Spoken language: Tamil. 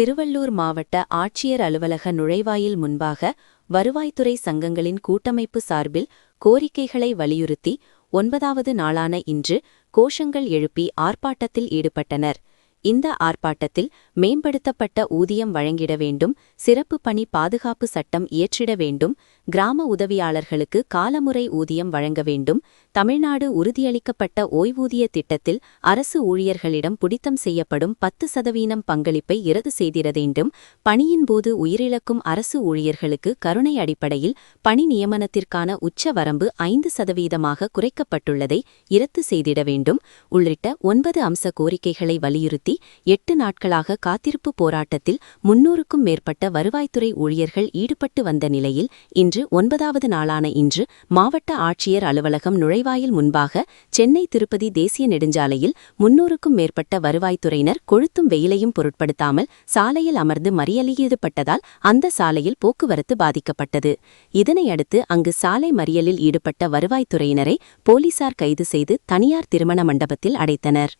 திருவள்ளூர் மாவட்ட ஆட்சியர் அலுவலக நுழைவாயில் முன்பாக வருவாய்த்துறை சங்கங்களின் கூட்டமைப்பு சார்பில் கோரிக்கைகளை வலியுறுத்தி 9வது நாளான இன்று கோஷங்கள் எழுப்பி ஆர்ப்பாட்டத்தில் ஈடுபட்டனர். இந்த ஆர்ப்பாட்டத்தில் மேம்படுத்தப்பட்ட ஊதியம் வழங்கிட வேண்டும், சிறப்பு பணி பாதுகாப்பு சட்டம் இயற்றிட வேண்டும், கிராம உதவியாளர்களுக்கு காலமுறை ஊதியம் வழங்க வேண்டும், தமிழ்நாடு உறுதியளிக்கப்பட்ட ஓய்வூதிய திட்டத்தில் அரசு ஊழியர்களிடம் பிடித்தம் செய்யப்படும் 10% பங்களிப்பை இரது செய்திட வேண்டும், பணியின்போது உயிரிழக்கும் அரசு ஊழியர்களுக்கு கருணை அடிப்படையில் பணி நியமனத்திற்கான உச்ச வரம்பு 5% குறைக்கப்பட்டுள்ளதை இரத்து செய்திட வேண்டும் உள்ளிட்ட 9 அம்ச கோரிக்கைகளை வலியுறுத்தி 8 நாட்களாக காத்திருப்பு போராட்டத்தில் 300க்கும் மேற்பட்ட வருவாய்த்துறை ஊழியர்கள் ஈடுபட்டு வந்த நிலையில் இன்று 9வது நாளான இன்று மாவட்ட ஆட்சியர் அலுவலகம் நுழைவாயில் முன்பாக சென்னை திருப்பதி தேசிய நெடுஞ்சாலையில் 300க்கும் மேற்பட்ட வருவாய்த்துறையினர் கொளுத்தும் வெயிலையும் பொருட்படுத்தாமல் சாலையில் அமர்ந்து மறியலில் ஈடுபட்டதால் அந்த சாலையில் போக்குவரத்து பாதிக்கப்பட்டது. இதனையடுத்து அங்கு சாலை மறியலில் ஈடுபட்ட வருவாய்த்துறையினரை போலீசார் கைது செய்து தனியார் திருமண மண்டபத்தில் அடைத்தனர்.